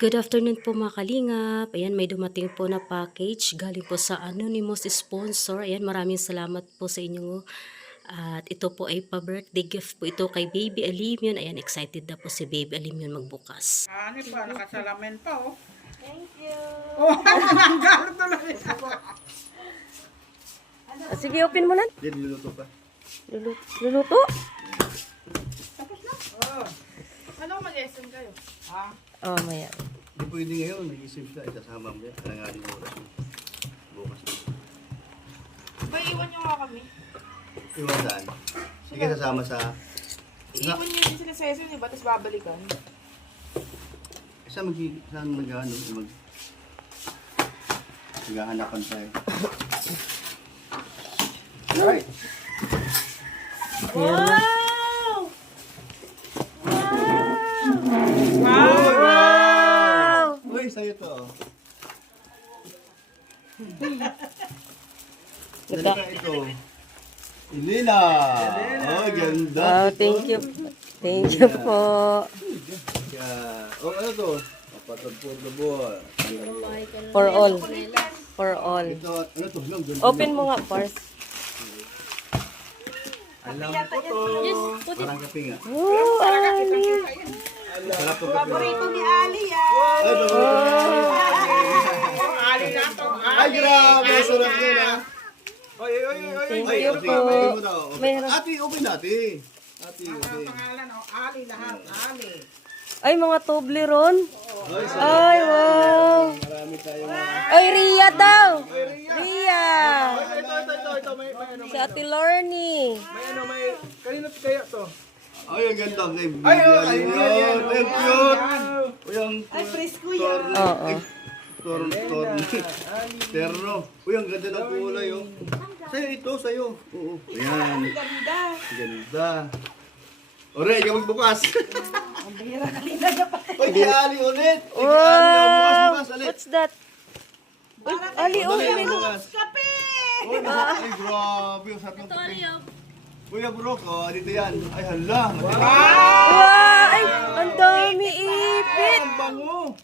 Good afternoon po mga kalingap. Ayan, may dumating po na package galing po sa anonymous sponsor. Ayan, maraming salamat po sa inyo. At ito po ay pa-birthday gift po ito kay Baby Alimion. Ayan, excited na po si Baby Alimion magbukas. Ano pa, nakasalamin pa oh. Thank you. Oh, nanggalo tuloy. Sige, open mo na. Hindi, niluluto pa. Luluto? Tapos na? Oh. Ano mag-SM kayo? Ah, Oh, maya. Hindi pwede ngayon, nag-isip siya, isasama mo yan. Kaya nga din oras mo. Bukas na. Ba, iwan nyo nga kami. Iwan saan? Sige, sasama sa... Iwan nyo din sila sa SM, diba? Tapos babalikan. Saan mag-ano? Maghahanapan tayo. Alright. Wow! Wow! Uy, sa'yo to. Dali ka ito. Ilina! Oh, ganda. Oh, thank you. Thank you po. Oh, ano to? Kapatid po the boy. For all. For all. Ito, ano to? Lang, ganda. Open mo nga first. Alam ko to. Parang kape nga. Oh, Ali. Sarap to kape. Paborito ni Ali yan. Ay, ali na to. Ay, grabe. Sarap yun, ha? Oy, oy, oy. Thank Ay, you sige, po. open mo na, oh. Meron. Ate, open natin. Ate, Ang open. pangalan oh, Ali lahat, Ali. Ay, mga Toblerone. Ay, sarap. Ay, wow. Marami tayo. Ay, Ria daw. Ria. Ito, may ano, Si Ate Lorny. may, kanino kaya to? Ay, ang ganda kay Bibi. Ay, oh, Ay, ay, yan. ang cute. Uy, ang Ay, presko yan. Oo. Terno. Uy, ang ganda ng kulay, oh. Sa'yo ito, sa'yo. Oo. Ayan. Ganda. Ganda. Ore, ikaw magbukas. Ang bihira kanina na pa. Uy, di Ali ulit. Di Ali, oh. Bukas, ulit. What's that? Uy, Ali, oh, Dali, may bukas. Kape! Uy, ay, grabe. Ang sarap ng kape. Kuya Brooke, oh, dito yan. Ay, hala. Wow! Ay, ang dami ipit. Ang bango.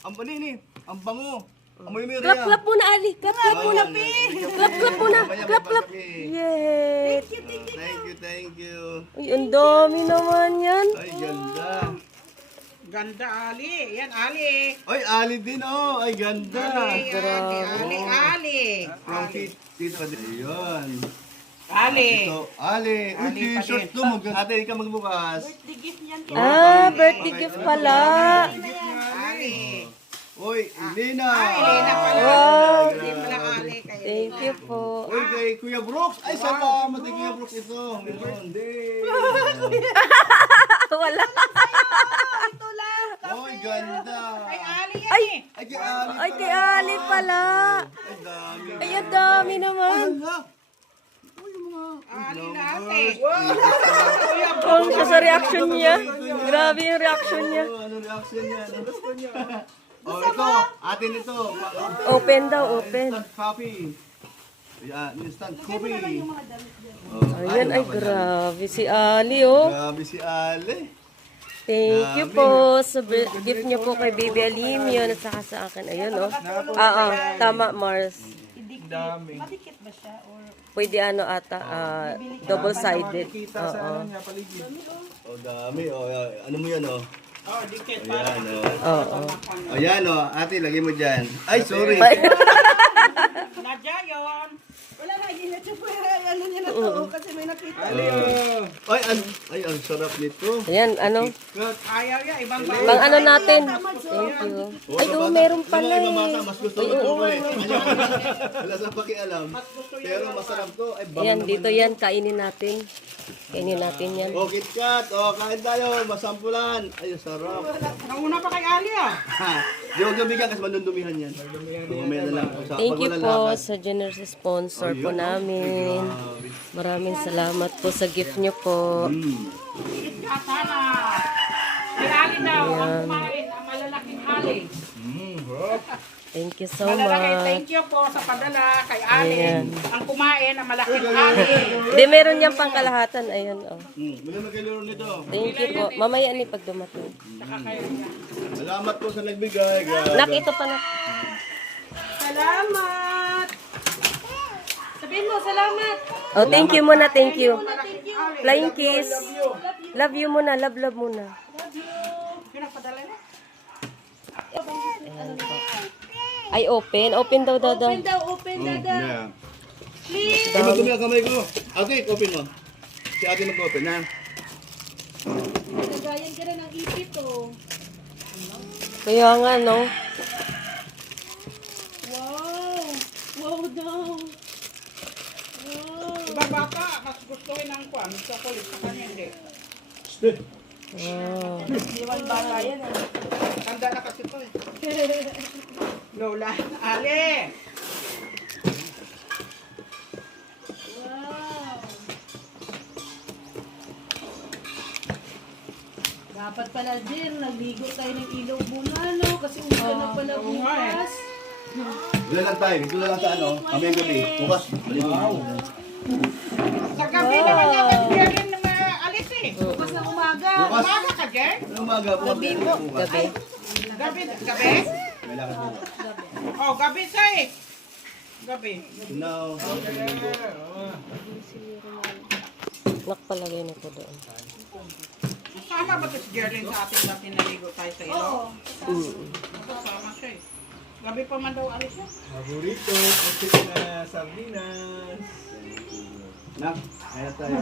Ang banini. Ang bango. Amoy mo yun, Clap, Rhea. clap muna, Ali. Clap, clap muna. Clap, clap muna. Clap, clap. Yay! Thank you. Uy, ang dami naman yan. Ay, ganda. Ganda Ali. Yan Ali. Ay, Ali din, oh. Ay, ganda. Ali. From Tito din. Ayun. Ali. Ito, Ali. Uy, Ali pa t-shirt din. to. Ate, ikaw magbukas. The gift niyan. Ah, birthday gift pala. Ali. Uy, Elena. Elena pala. Wow. Hindi pala Ali kayo. Thank you po. Uy, kay Kuya Brooks. Ay, salamat kay Kuya Brooks ito. Meron. Wala. Ito lang. Uy, ganda. Ay, Ali yan Ay, eh. Ay, kay Ali. ay, kay Ali pala. Ay, dami. Ay, ang dami naman. Hala. Uy, mga. Ali na ate. Ang siya sa reaction niya. Grabe yung reaction niya. Ano reaction niya? Oh, ito. Atin ito. Open daw, open. Instant coffee. Yeah, instant coffee. Ayan, ay grabe si Ali, oh. Grabe si Ali. Thank you po sa gift niyo po kay Baby Alimion at saka sa akin. Ayun, oh. Tama, Mars. Madikit ba siya? Or Pwede ano ata, double-sided. Oo. Oh, dami. Oh, ano mo yan, oh? Oh, dikit. Ayan, oh. Oo. Ayan, oh. Ate, lagay mo dyan. Ay, sorry. Nadya yun. wala na, hindi na siya pwede. Ano niya na to? Kasi may nakita. Ay, ang sarap nito. Ayan, ano? Cut. Ayaw yan. Ibang Pang ano natin. Thank you. Ay, oo, meron pala Yung mga eh. bata, mas gusto mo ito ulit. Wala sa pakialam. Pero masarap to. Ay, bango Ayan, naman. dito yan. Kainin natin. Kainin natin yan. Oh, KitKat. Oh, kain tayo. Masampulan. Ay, ang sarap. Nauna pa kay Ali ah. Ha, di huwag nabigyan kasi manundumihan yan. Mamaya na lang. Thank you Pag po walang lakad. sa generous sponsor po Ayun, oh. namin. Grabe. Maraming salamat po sa gift niyo po. Sana. Si Ali daw. Ang kumain. Ang malalaking Ali. Harap. Thank you so Malalaki, much. thank you po sa padala kay Ali. Ayan. Ang kumain, ang malaking Ali. Di, meron niyang pangkalahatan. Ayan, oh. Maganda kay Loro nito. Thank you po. Mamaya ni pag dumating. Saka kayo. Salamat po sa nagbigay, guys. Nak, ito pa na. Salamat! Sabihin mo, salamat! Oh, thank you muna, thank you. Thank you. Flying kiss. Love you muna, love muna. Yun ang padala niya. Ayan po. Ay, open. Open daw, daw. Open daw, open, dada. Yeah. Please! Ay, magdumi ang kamay ko. Ate, open mo. Si ate mag-open, ha? Nagayan ka na ng ipit, oh. Kaya nga, no? Wow! Wow daw! Iba bata, mas gustuhin ang kwan. Chocolate sa kanya, hindi. Wow. Iwan bata yan, ah. Tanda na kasi to eh. Lola, Ali! Wow! Dapat pala din, nagligo tayo ng ilaw bumano kasi umaga na pala bukas. Wala lang tayo. Dito lang sa ano. Kami ang gabi. Bukas. Wow. Sa gabi naman dapat Jerry na alis eh. Bukas na umaga. Bukas. Umaga ka, Jer? Ano umaga? Gabi po. Gabi. Gabi? Gabi? May lakad po. Oh, gabi sa eh. Gabi. No. Nak, palagay na ko doon. Sama ba ito si Jerlyn sa ating dati naligo tayo sa ilo? Oo. Sama siya eh. Gabi pa man daw alis siya. Paborito, kasi na sardinas. Nak, kaya tayo.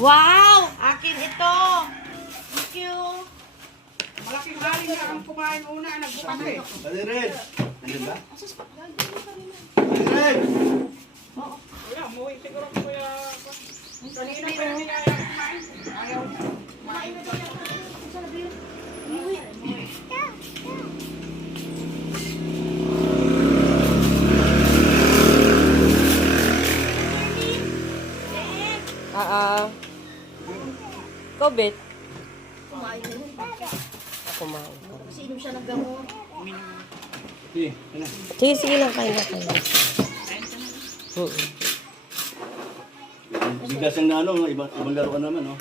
Wow! Akin ito! Thank you! Malaking ali niya ang kumain una, nagbukas eh. Ate Red. Andun ba? Ate Red. Wala, umuwi siguro ko kuya. Kanina pa yung hinaya kumain. Ayaw niya. Kumain na daw niya. Ikaw, Bet? Kumain ka. Kumain ka. Inom siya ng gamot. Sige, ano? Sige, sige lang. Kain na kayo. Bigas ang na ano, ibang laro ka naman, no?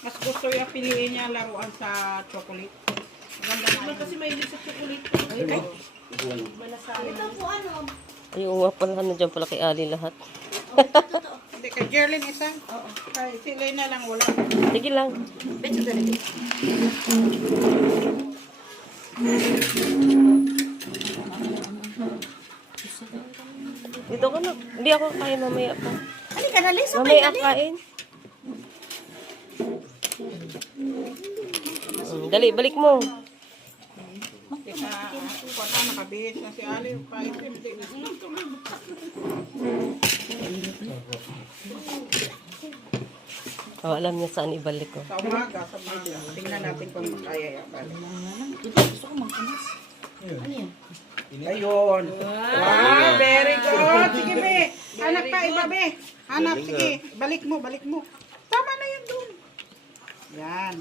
Mas gusto yung piliin niya laruan sa chocolate. Maganda na yun. Kasi may sa chocolate. Ito po ano? Ay, oo nga pala. Ano dyan pala kay Ali lahat. Hindi, kay Jerlyn isa. Oo. Kay si Lena lang wala. Sige lang. Beto talaga. Dito ka na. Hindi ako kain mamaya pa. Halika na, Liz. Mamaya kain. Dali, balik mo. Hindi sa kwan na nakabihis na si Ali. Paitim. Oh, alam niya saan ibalik ko. Sa umaga. Tingnan natin kung kaya yan. Ayun. Wow, very good. Sige, be. Hanap pa, iba, be. Hanap, sige. Balik mo, balik mo. Tama na yun doon. Yan.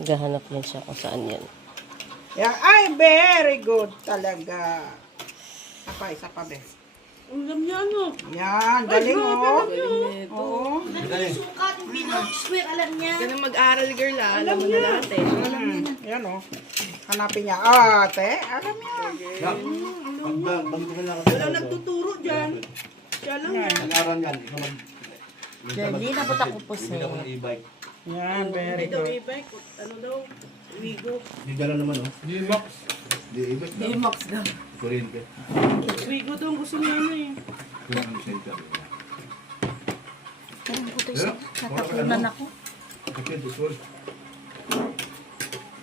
Naghahanap yan siya kung saan yan. Yan. Ay, very good talaga. Isa pa, be. Ang dami niya, ano? Yan, galing mo. Oo. Sukat, yung pinag-swear, alam niya. Ganun mag-aral, girl, ah. Alam mo na lahat, eh. Yan, oh. Hanapin niya. Ate, alam niya. Nak, pagbanto ka na kasi. Walang nagtuturo dyan. Siya lang yan. Nag-aral yan. Ikaw mag... Dali, napunta ko po Hindi ako ng e-bike. Yan, very good. E-bike, ano daw? Wigo. Hindi gano'n naman, oh. D-Max. Di e-bike daw. D-Max daw. Kuryente. Wigo daw ang gusto niya, ano eh. Natapunan ako. Kasi dusol.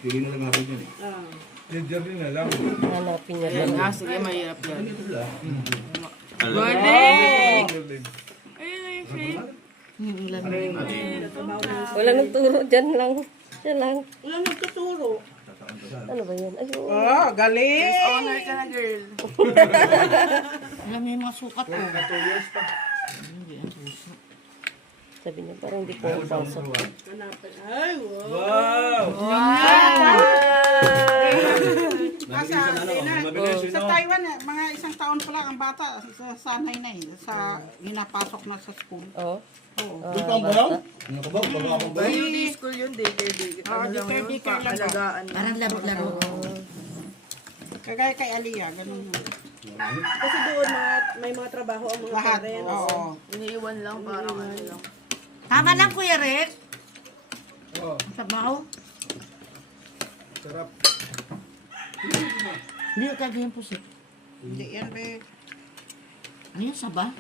Pili na lang ako dyan eh. Ginger din na lang. Hanapin niya lang. Sige, mahirap yan. Wala nagturo, dyan lang. Dyan lang. Walang nagtuturo. Ano ba yan? Ayun. Oh, galing. Honor ka na, girl. Alam mo yung mga sukat, oh. Sabi niya, parang hindi ko pasok. Hanapan. Ay, wow. Sa Taiwan, mga isang taon pa lang ang bata, sanay na sa ginapasok na sa school. Oo. Doon pa ang bayaw? Ano ka ba? Baga ako ba? Hindi school yun, daycare. Daycare lang. Alagaan. Parang laro-laro. Kagaya kay Aliyah, ganun. Kasi doon may mga trabaho ang mga Lahat, parents. oo. Iniiwan lang, parang ano lang. Tama lang, Kuya Rex. Oh, Sabaw. sarap. Hindi ka ganyan po siya. Hindi yan, be. Ano yan, saba?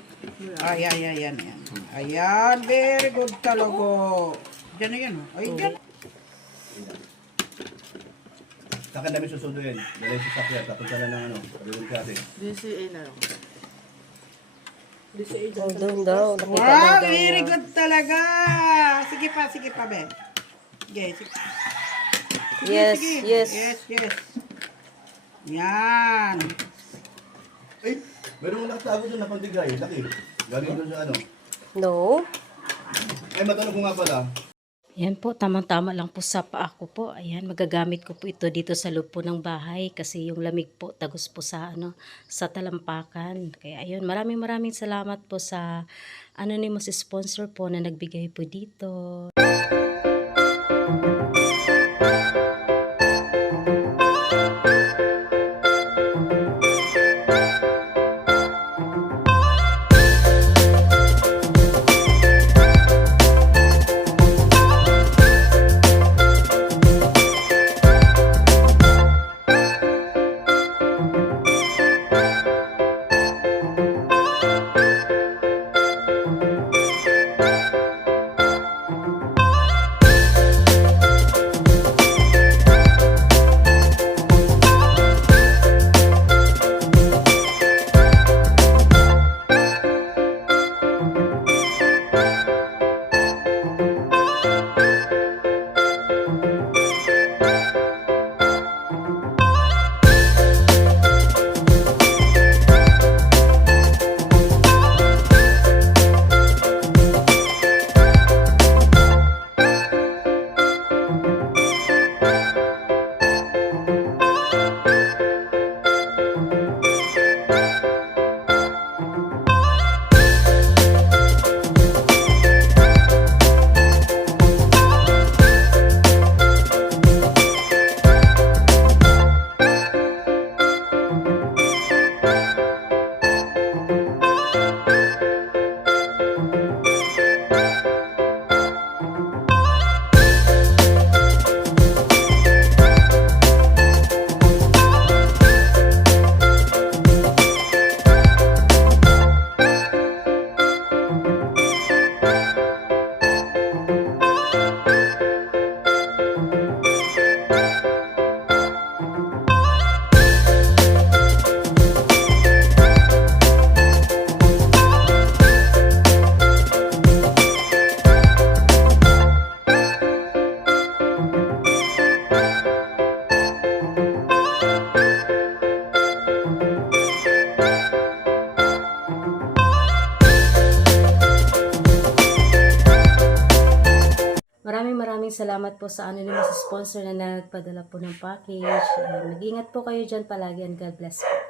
Ayan. Ayan, very good talaga. Diyan na yan, oh. Ay, diyan. Sa akin namin susundo yan. Dalay sa sakya. Tapos ka na ng ano. Pagawin kasi. DCA na lang. Oh, doon daw. Nakita Wow, daw very niya. good talaga. Sige pa, be. Sige. Yes, Sige. yes. Yes. Yan. Ay! Meron nakatago doon na pandigay. Laki. Galing doon sa ano. No? Ay, matanong ko nga pala. Yan po, tamang-tama lang po sa paa ko po. Ayan, magagamit ko po ito dito sa loob po ng bahay kasi yung lamig po tagos po sa sa talampakan. Kaya ayun, maraming salamat po sa anonymous sponsor po na nagbigay po dito. Maraming salamat po sa anonymous sponsor na nagpadala po ng package. Mag-ingat po kayo dyan palagi and God bless po.